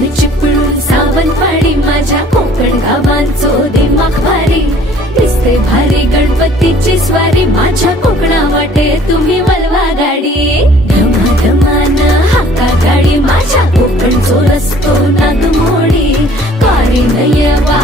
चिपळूण चिपळूण सावंतवाडी माझ्या कोकण गावांचो दिमाग भारी दिसते भारी गणपतीची स्वारी माझ्या कोकणा वाटे तुम्ही वलवा गाडी धमाधमान हाका गाडी माझ्या कोकणचो रस्तो नागमोडी कारी नयवा